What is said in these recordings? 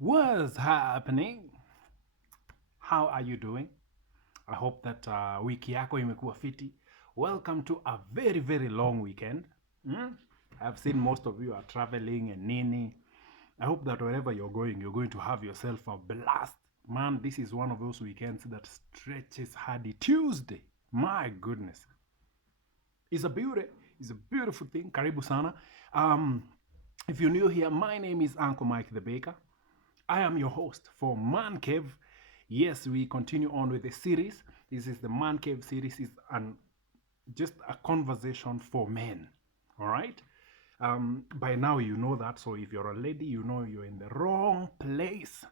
What's happening? How are you doing? I hope that wiki yako imekuwa fiti. Welcome to a very very long weekend. I've seen most of you are traveling and nini. I hope that wherever you're going to have yourself a blast. Man, this is one of those weekends that stretches hardy Tuesday. My goodness. It's a beauty. It's a beautiful thing. Karibu sana. If you're new here, my name is Uncle Mike the Baker. I am your host for Man Cave. Yes, we continue on with the series. This is the Man Cave series. Is just a conversation for men. All right. By now you know that. So if you're a lady, you know you're in the wrong place.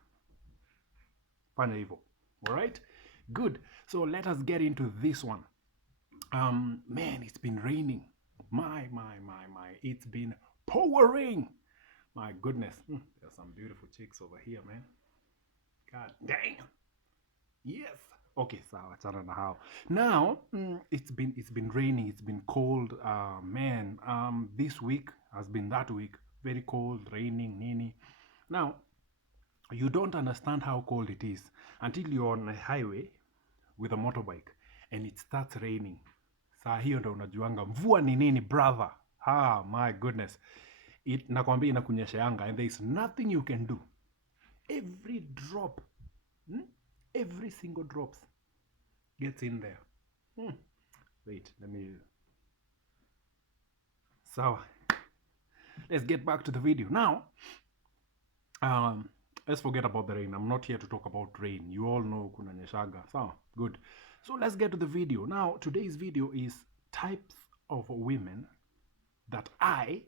Fanya hivyo. All right. Good. So let us get into this one. Man, it's been raining. My. It's been pouring. My goodness. There's some beautiful chicks over here, man. God damn. Yes. Okay, so achana na how. Now, it's been raining, it's been cold. Man, this week has been that week. Very cold, raining, nini. Now, you don't understand how cold it is until you're on a highway with a motorbike and it starts raining. Saa hiyo ndo unajuanga mvua ni nini, brother. My goodness. Nakwambia inakunyesha yanga and there is nothing you can do. Every drop, every single drops gets in there. Wait, let me. So, let's get back to the video. Now, let's forget about the rain. I'm not here to talk about rain. You all know kuna nyeshaga. So, good. So, let's get to the video. Now, today's video is types of women that I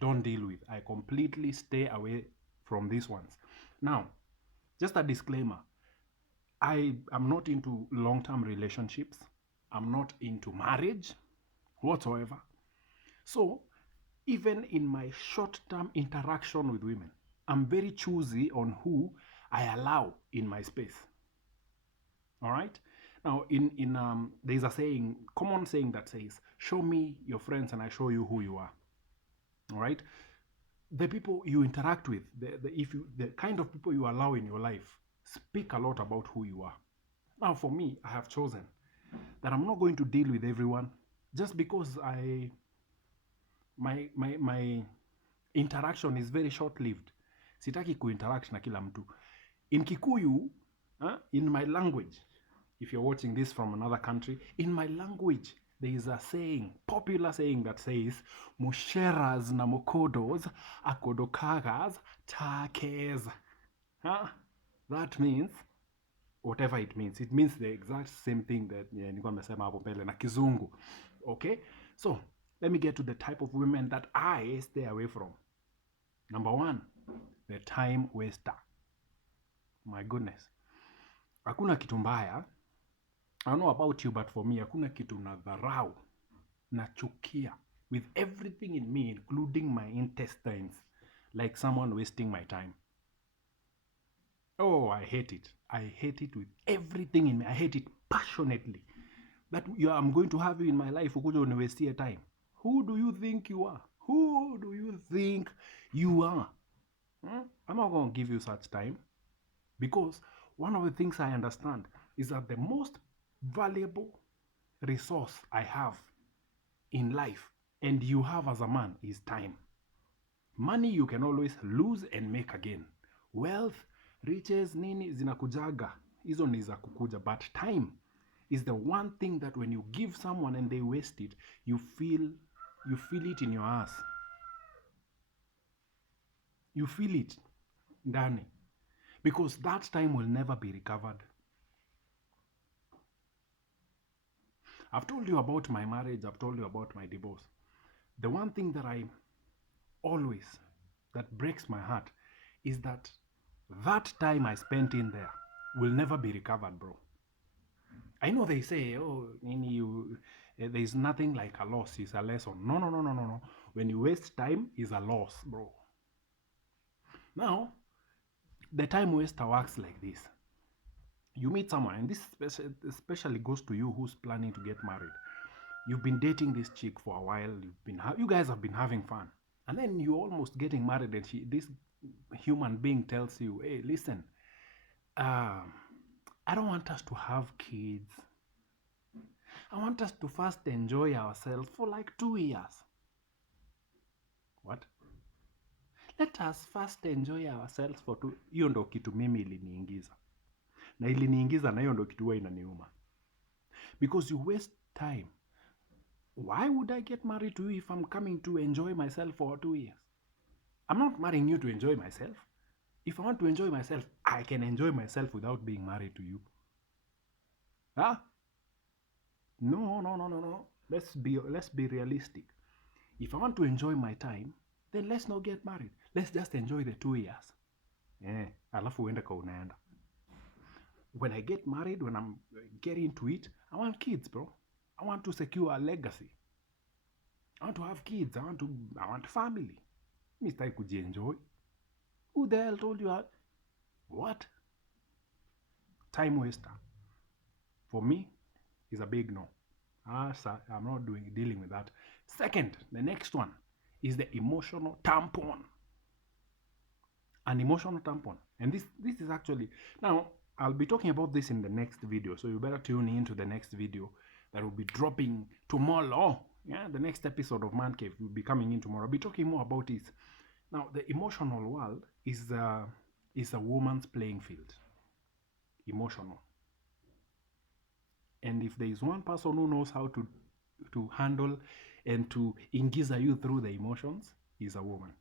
don't deal with. I completely stay away from these ones. Now, just a disclaimer. I am not into long-term relationships. I'm not into marriage whatsoever. So, even in my short-term interaction with women, I'm very choosy on who I allow in my space. All right? Now, there's a saying, common saying that says, "Show me your friends and I show you who you are." All right? The people you interact with, the kind of people you allow in your life, speak a lot about who you are. Now, for me, I have chosen that I'm not going to deal with everyone just because my interaction is very short-lived. Sitaki kuinteract na kila mtu. In Kikuyu, in my language, if you're watching this from another country, in my language, there is a saying, popular saying that says, "Musheras na mukodos, akodokagas, takes." That means, whatever it means. It means the exact same thing that nilikuwa nimesema hapo mbele na Kizungu. Okay? So, let me get to the type of women that I stay away from. Number one, the time waster. My goodness. Hakuna kitu mbaya. I don't know about you, but for me, hakuna kitu nadharau, nachukia, with everything in me, including my intestines, like someone wasting my time. Oh, I hate it. I hate it with everything in me. I hate it passionately. That I'm going to have you in my life, ukuja uniwastie time. Who do you think you are? Who do you think you are? I'm not going to give you such time. Because one of the things I understand is that the most valuable resource I have in life, and you have as a man, is time. Money you can always lose and make again. Wealth, riches, nini zinakujaga, hizo ni za kukuja, but time is the one thing that when you give someone and they waste it, you feel it in your ass. You feel it ndani, because that time will never be recovered. I've told you about my marriage, I've told you about my divorce. The one thing that that breaks my heart is that time I spent in there will never be recovered, bro. I know they say, oh, there's nothing like a loss, it's a lesson. No. When you waste time, is a loss, bro. Now, the time waster works like this. You meet someone, and this especially goes to you who's planning to get married. You've been dating this chick for a while. You guys have been having fun, and then you're almost getting married, and human being tells you, hey, listen, I don't want us to have kids. I want us to first enjoy ourselves for like 2 years. What? Let us first enjoy ourselves for 2. Hiyo ndo kitu mimi iliniingiza. Na iliniingiza na hiyo ndo kitu huwa inaniuma. Because you waste time. Why would I get married to you if I'm coming to enjoy myself for 2 years? I'm not marrying you to enjoy myself. If I want to enjoy myself, I can enjoy myself without being married to you. Huh? No. Let's be realistic. If I want to enjoy my time, then let's not get married. Let's just enjoy the 2 years. Alafu uende kwa unaenda. When I get married, when I'm getting into it, I want kids, bro. I want to secure a legacy. I want to have kids. I want family. Mr. Kujienjoy. Who the hell told you that? What? Time waster. For me, is a big no. I'm not dealing with that. Second, the next one is the emotional tampon. An emotional tampon. And this is actually, now I'll be talking about this in the next video, so you better tune in to the next video that will be dropping tomorrow. Yeah, the next episode of Man Cave will be coming in tomorrow. I'll be talking more about it. Now, the emotional world is a woman's playing field. Emotional. And if there is one person who knows how to handle and to ingiza you through the emotions, is a woman.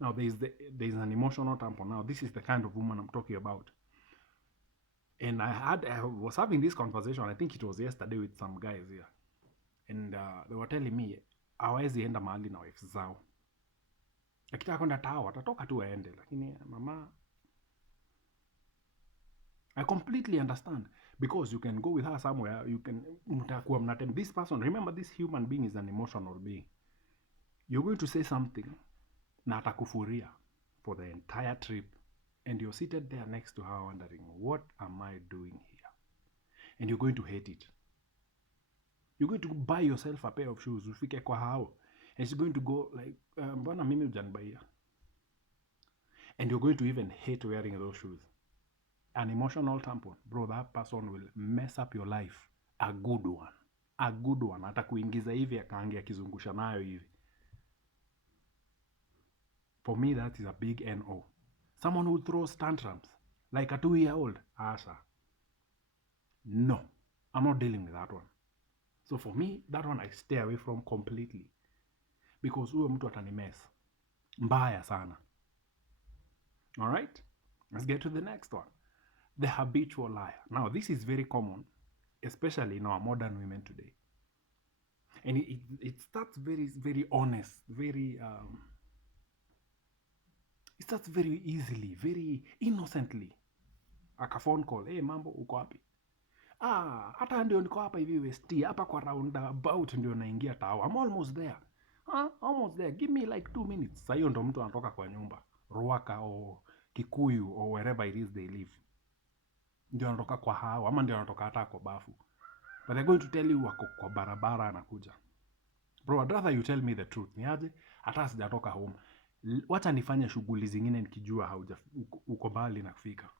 Now, there's an emotional tampon. Now, this is the kind of woman I'm talking about. And I was having this conversation, I think it was yesterday, with some guys here. And they were telling me, hawezi enda mahali na wife zao. Akitaka kwenda tao, atatoka tu aende. Lakini mama, I completely understand. Because you can go with her somewhere, you can, this person, remember, this human being is an emotional being. You're going to say something, na atakufuria for the entire trip. And you're seated there next to her wondering, what am I doing here? And you're going to hate it. You're going to buy yourself a pair of shoes, ufike kwa hao. And she's going to go like, mbona mimi hujanibaiya? And you're going to even hate wearing those shoes. An emotional tampon, bro, that person will mess up your life. A good one. A good one. Atakuingiza hivi akaange akizungusha nayo hivi. For me, that is a big NO. Someone who throws tantrums like a 2-year-old. Asha. No. I'm not dealing with that one. So for me, that one I stay away from completely. Because huyo mtu atanimess. Mbaya sana. Alright? Let's get to the next one. The habitual liar. Now, this is very common, especially in our modern women today. And it starts very, very honest, very, it starts very easily, very innocently. Aka phone call, hey, mambo, uko wapi? Hata ndio niko hapa hivi West, hapa kwa roundabout ndio naingia tao. I'm almost there. Almost there. Give me like 2 minutes. Sasa hiyo ndo mtu anatoka kwa nyumba. Ruaka or Kikuyu or wherever it is they live. Ndio anatoka kwa hao, ama ndio anatoka hata kwa bafu. But they're going to tell you wako kwa barabara anakuja. Bro, I'd rather you tell me the truth. Ni aje? Hata sijatoka home. Wacha nifanye shughuli zingine nikijua uko mbali na kufika.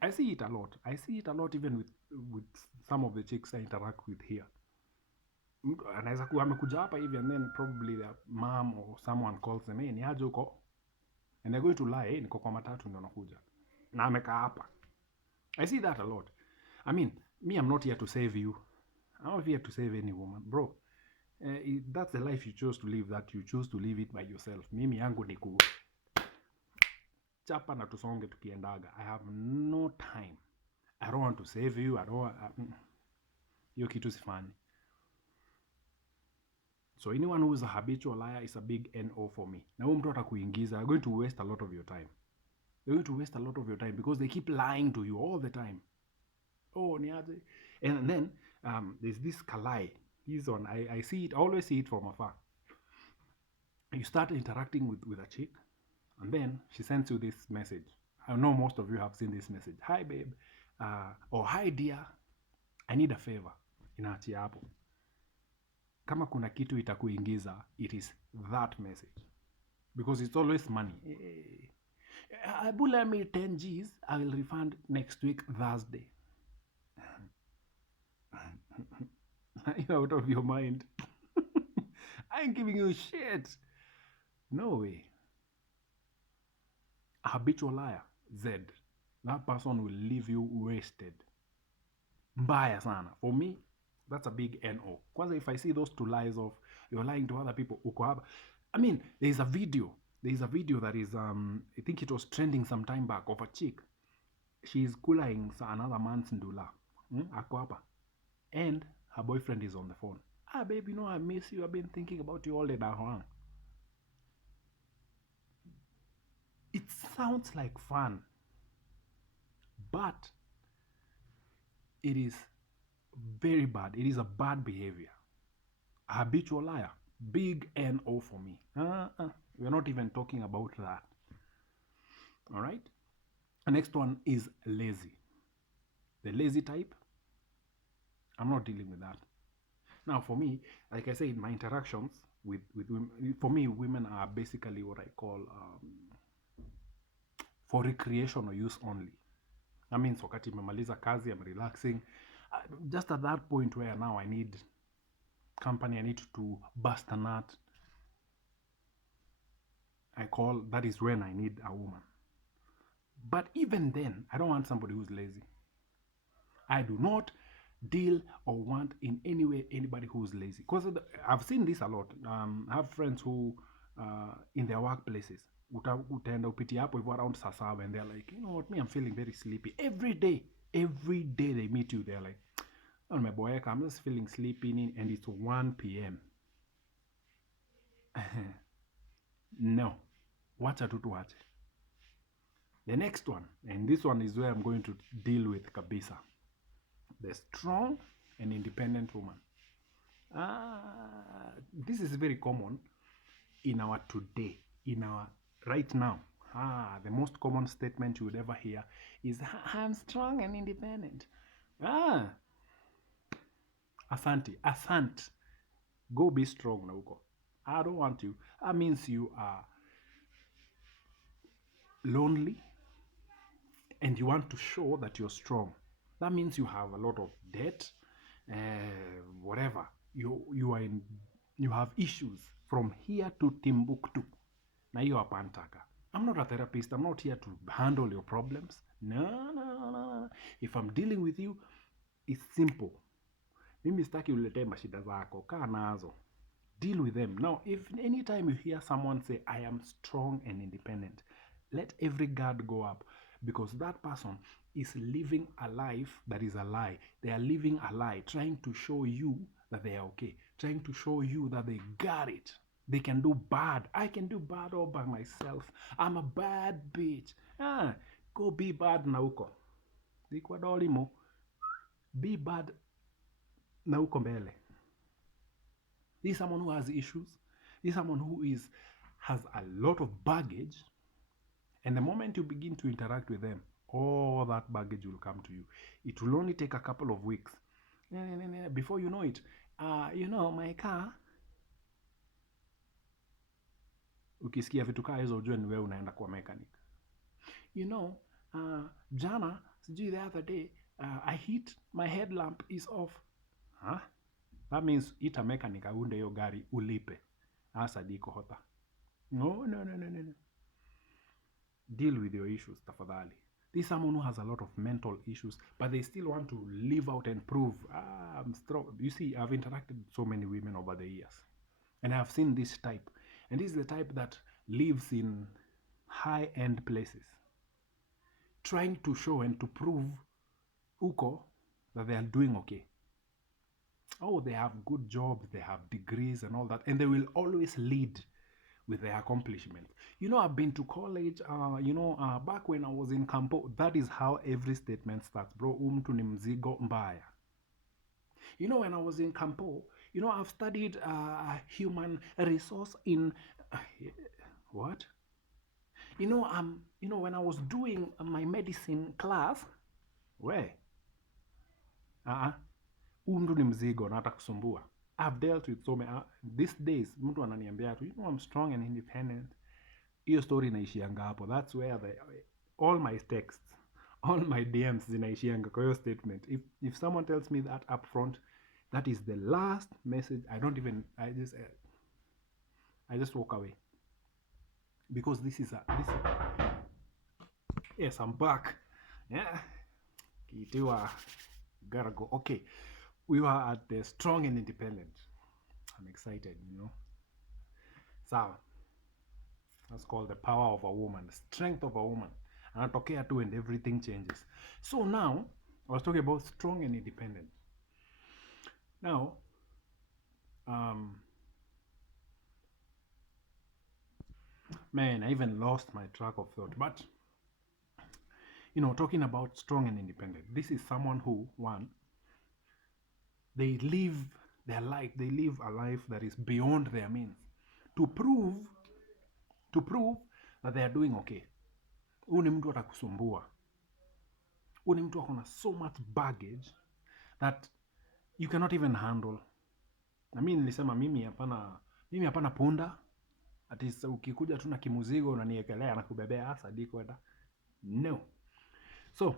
I see it a lot. I see it a lot even with some of the chicks I interact with here. Anaweza kuwa amekuja hapa hivi and then probably their mom or someone calls them, hey, ni aje uko? And they're going to lie, hey, niko kwa matatu ndio nakuja. Na amekaa hapa. I see that a lot. I mean, me, I'm not here to save you. I'm not here to save any woman. Bro, that's the life you chose to live, that you choose to live it by yourself. Mimi yangu ni chapa na tusonge tukiendaga. I have no time. I don't want to save you. I don't want... Hiyo kitu sifanyi. So anyone who is a habitual liar is a big NO for me. Na huyo mtu atakuingiza, you're going to waste a lot of your time. You're going to waste a lot of your time because they keep lying to you all the time. Oh, niaje. And then there's this Kalai. He's on. I see it. I always see it from afar. You start interacting with a chick, and then she sends you this message. I know most of you have seen this message. Hi, babe. Or hi, dear. I need a favor. Inaachia hapo. Kama kuna kitu itakuingiza, it is that message. because it's always money. Abu, lend me 10 G's, I will refund next week, Thursday. You're out of your mind. I ain't giving you shit. No way. A habitual liar, Z. That person will leave you wasted. Mbaya sana. For me, that's a big NO. Kwanza, if I see those two lies of you're lying to other people, uko hapa. I mean, there's a video. There's a video that is, I think it was trending some time back, of a chick. She's cooling another man's ndula. Ako hapa. And her boyfriend is on the phone. Ah, babe, you know, I miss you. I've been thinking about you all day now. It sounds like fun, but it is very bad. It is a bad behavior. A habitual liar. Big NO for me. We're not even talking about that. All right? The next one is lazy. The lazy type, I'm not dealing with that. Now, for me, like I said, my interactions with women, for me, women are basically what I call for recreational use only. That means wakati memaliza kazi, I'm relaxing. Just at that point where now I need company, I need to bust a nut. That is when I need a woman. But even then, I don't want somebody who's lazy. I do not deal or want in any way anybody who's lazy. Because I've seen this a lot. I have friends who, in their workplaces, utaenda upitia hapo hivyo around saa saba, and they're like, you know what, me, I'm feeling very sleepy. Every day they meet you, they're like, oh, my boy, I'm just feeling sleepy, and it's 1 p.m. No. Wacha tu tuache. The next one, and this one is where I'm going to deal with kabisa. The strong and independent woman. This is very common in our today, in our right now. The most common statement you would ever hear is, I'm strong and independent. Asante. Go be strong na uko. I don't want you. That means you are lonely and you want to show that you're strong. That means you have a lot of debt, whatever. You have issues from here to Timbuktu. Na hiyo hapantaka. I'm not a therapist. I'm not here to handle your problems. No. If I'm dealing with you, it's simple. Mimi sitaki uletee mashida zako. Kaa nazo. Deal with them. Now, if anytime you hear someone say, I am strong and independent, let every guard go up, because that person is living a life that is a lie. They are living a lie, trying to show you that they are okay, trying to show you that they got it. They can do bad. I can do bad all by myself. I'm a bad bitch. Go be bad na uko. Dikwa dolimo. Be bad na uko mbele. This is someone who has issues. This is someone who has a lot of baggage. And the moment you begin to interact with them, all that baggage will come to you. It will only take a couple of weeks. Before you know it, my car. Ukisikia vitu kaa hizo ujue ni wewe unaenda kwa mechanic. Jana, sijui the other day, I hit, my headlamp is off. Huh? That means ita mechanic aunde hiyo gari ulipe. Asa diko hota. No. Deal with your issues, tafadhali. This is someone who has a lot of mental issues, but they still want to live out and prove, I'm strong. You see, I've interacted with so many women over the years, and I've seen this type. And this is the type that lives in high-end places, trying to show and to prove uko that they are doing okay. Oh, they have good jobs, they have degrees and all that, and they will always lead with their accomplishments. I've been to college, back when I was in Campo, that is how every statement starts. Bro, mtu ni mzigo mbaya. When I was in Campo, I've studied human resource in... what? When I was doing my medicine class, where? Mtu ni mzigo, nata kusumbua. I've dealt with so many... these days, mtu ananiambia tu, I'm strong and independent. hiyo story inaishianga hapo. That's where all my texts, all my DMs zinaishianga kwa hiyo statement. If someone tells me that up front, that is the last message. I just walk away, because this. Yes, I'm back. Yeah, Kitiwa, gotta go. Okay, we were at the strong and independent. I'm excited, So that's called the power of a woman, the strength of a woman. Anatokea too, and everything changes. So now, I was talking about strong and independent. Now, man, I even lost my track of thought. But, talking about strong and independent, this is someone who, one, they live their life, they live a life that is beyond their means to prove that they are doing okay. Huyu ni mtu atakusumbua. Huyu ni mtu akona so much baggage that you cannot even handle. Na mimi nilisema mimi hapana punda. Ati ukikuja tu na kimuzigo unaniekelea na kubebea hasa kwenda. No. So,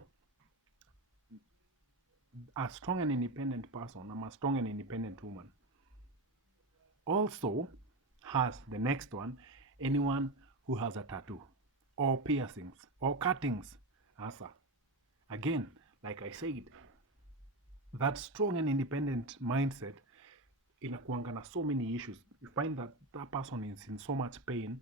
a strong and independent person, a strong and independent woman, also has the next one, anyone who has a tattoo or piercings or cuttings. Asa. Again, like I said, that strong and independent mindset inakuanga na so many issues. You find that that person is in so much pain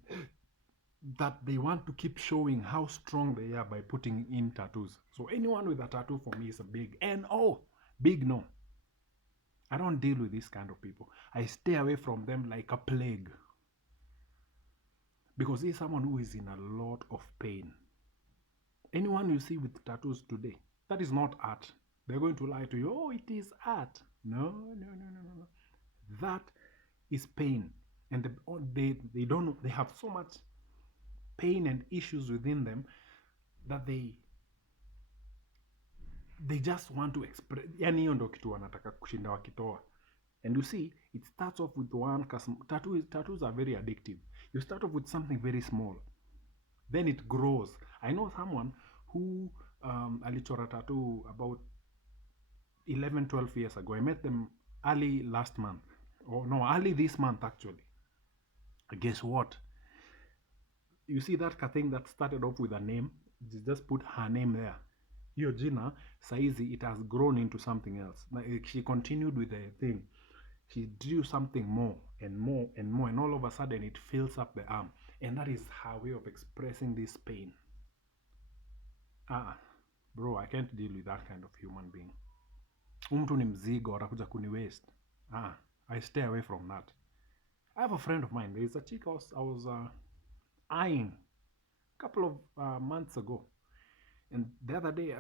that they want to keep showing how strong they are by putting in tattoos. So anyone with a tattoo for me is a big N-O. Big no. I don't deal with this kind of people. I stay away from them like a plague. Because he's someone who is in a lot of pain. Anyone you see with tattoos today, that is not art. They're going to lie to you. Oh, it is art. No. That is pain. And they don't know. They have so much pain and issues within them that they just want to express. Yani hiyo ndo kitu wanataka kushinda wakitoa. And you see, it starts off with one, because tattoos are very addictive. You start off with something very small. Then it grows. I know someone who alichora tattoo about 11-12 years ago. I met them early last month. Early this month actually. Guess what? You see that thing that started off with a name? Just put her name there. Hiyo jina, saizi, it has grown into something else. She continued with the thing. She drew something more and more and more, and all of a sudden it fills up the arm. And that is her way of expressing this pain. Bro, I can't deal with that kind of human being. Mtu ni mzigo, atakuja kuni waste. I stay away from that. I have a friend of mine. There is a chick I was eyeing a couple of months ago. And the other day,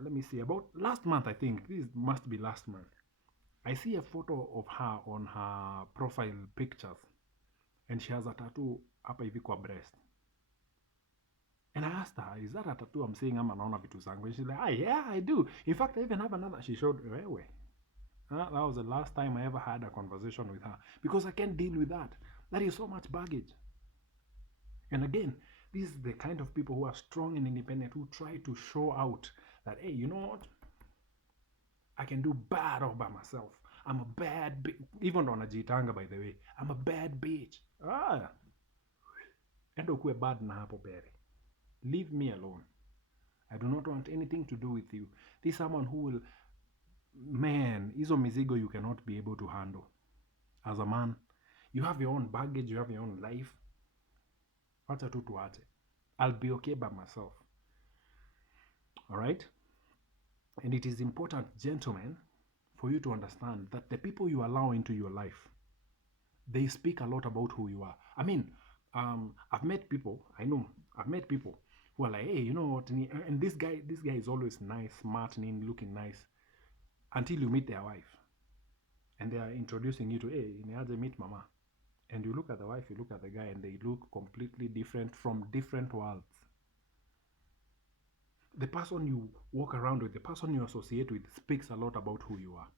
let me see, about last month, I think. This must be last month. I see a photo of her on her profile pictures. And she has a tattoo hapa hivi kwa breast. And I asked her, is that a tattoo I'm saying ama naona vitu zangu? And she's like, yeah, I do. In fact, I even have another. She showed, wewe. That was the last time I ever had a conversation with her. Because I can't deal with that. That is so much baggage. And again, this is the kind of people who are strong and independent, who try to show out that, hey, you know what? I can do bad all by myself. I'm a bad bitch. Even on a jitanga, by the way. I'm a bad bitch. Endo kue bad na hapo pere. Leave me alone. I do not want anything to do with you. This is someone who will... Man, hizo mizigo you cannot be able to handle. As a man, you have your own baggage, you have your own life. Wacha tu tuache. I'll be okay by myself. Alright? And it is important, gentlemen, for you to understand that the people you allow into your life, they speak a lot about who you are. I mean, I've met people who are like, hey, you know what? And this guy is always nice, smart, looking nice, until you meet their wife. And they are introducing you to, hey, niaje meet mama. And you look at the wife, you look at the guy, and they look completely different from different worlds. The person you walk around with, the person you associate with, speaks a lot about who you are.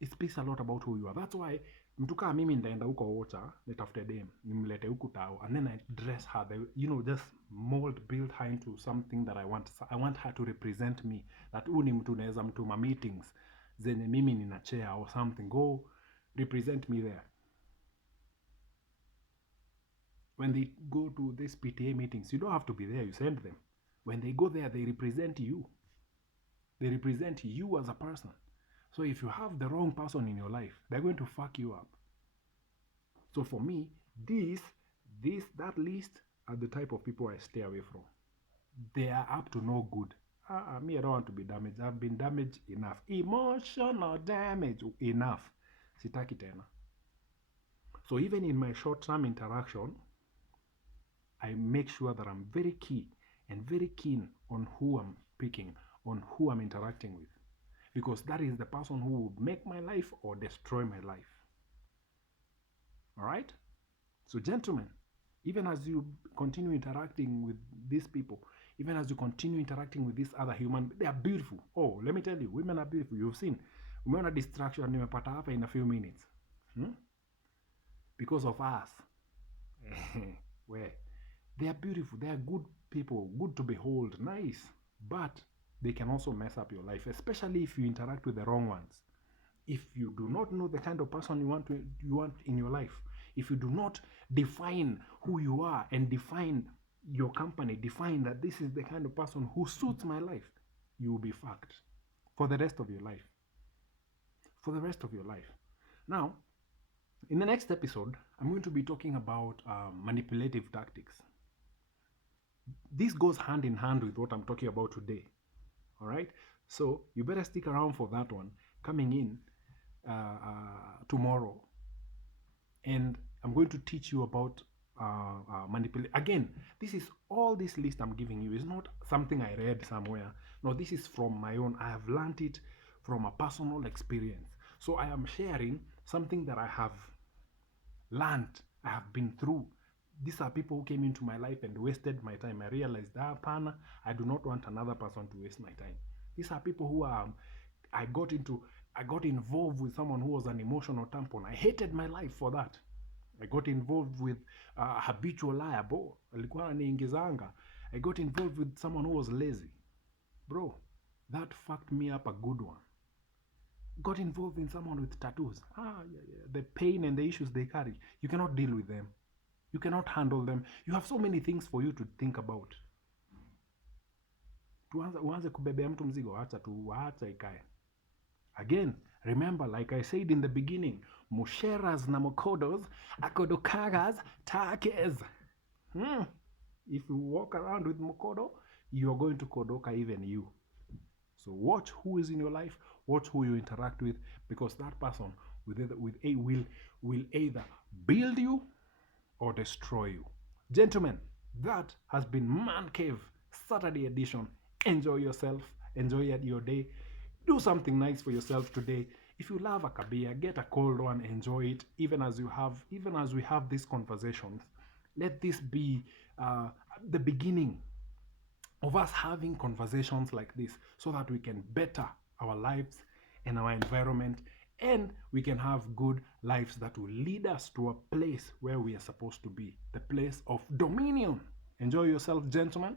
It speaks a lot about who you are. That's why Mtu kama mimi nitaenda huko Ocha, nitafute dem, nimlete huku tao, and then I dress her, just mold, build her into something that I want. I want her to represent me. That huu ni mtu naweza mtuma meetings zenye mimi nina chair or something. Go represent me there. When they go to these PTA meetings, you don't have to be there, you send them. When they go there, they represent you. They represent you as a person. So if you have the wrong person in your life, they're going to fuck you up. So for me, that list are the type of people I stay away from. They are up to no good. Me, I don't want to be damaged. I've been damaged enough. Emotional damage enough. Sitaki tena. So even in my short-term interaction, I make sure that I'm very keen on who I'm picking, on who I'm interacting with. Because that is the person who will make my life or destroy my life. All right? So gentlemen, even as you continue interacting with these people, even as you continue interacting with these other human, they are beautiful. Oh, let me tell you, women are beautiful. You've seen. Umeona distraction nimepata hapa in a few minutes. Because of us. Where? They are beautiful. They are good people. Good to behold. Nice. But they can also mess up your life, especially if you interact with the wrong ones. If you do not know the kind of person you want in your life, if you do not define who you are and define your company, define that this is the kind of person who suits my life, you will be fucked for the rest of your life. For the rest of your life. Now, in the next episode, I'm going to be talking about manipulative tactics. This goes hand in hand with what I'm talking about today. All right? So you better stick around for that one coming in tomorrow. And I'm going to teach you about manipulation. Again, this list I'm giving you is not something I read somewhere. No, this is from my own. I have learned it from a personal experience. So I am sharing something that I have learned, I have been through. These are people who came into my life and wasted my time. I realized that I do not want another person to waste my time. These are people who I got involved with someone who was an emotional tampon. I hated my life for that. I got involved with habitual liar, bro. I got involved with someone who was lazy. Bro, that fucked me up a good one. Got involved in someone with tattoos. The pain and the issues they carry. You cannot deal with them. You cannot handle them. You have so many things for you to think about. Uanze kubebea mtu mzigo, acha ikae. Again, remember, like I said in the beginning, musheras na mokodos, akodokagas, takes. If you walk around with mokodo, you are going to kodoka even you. So watch who is in your life, watch who you interact with, because that person will either build you or destroy you. Gentlemen, that has been Man Cave Saturday edition. Enjoy yourself, enjoy your day. Do something nice for yourself today. If you love a kabia, get a cold one, enjoy it. Even as we have these conversations, let this be the beginning of us having conversations like this, so that we can better our lives and our environment, and we can have good lives that will lead us to a place where we are supposed to be, the place of dominion. Enjoy yourself, gentlemen.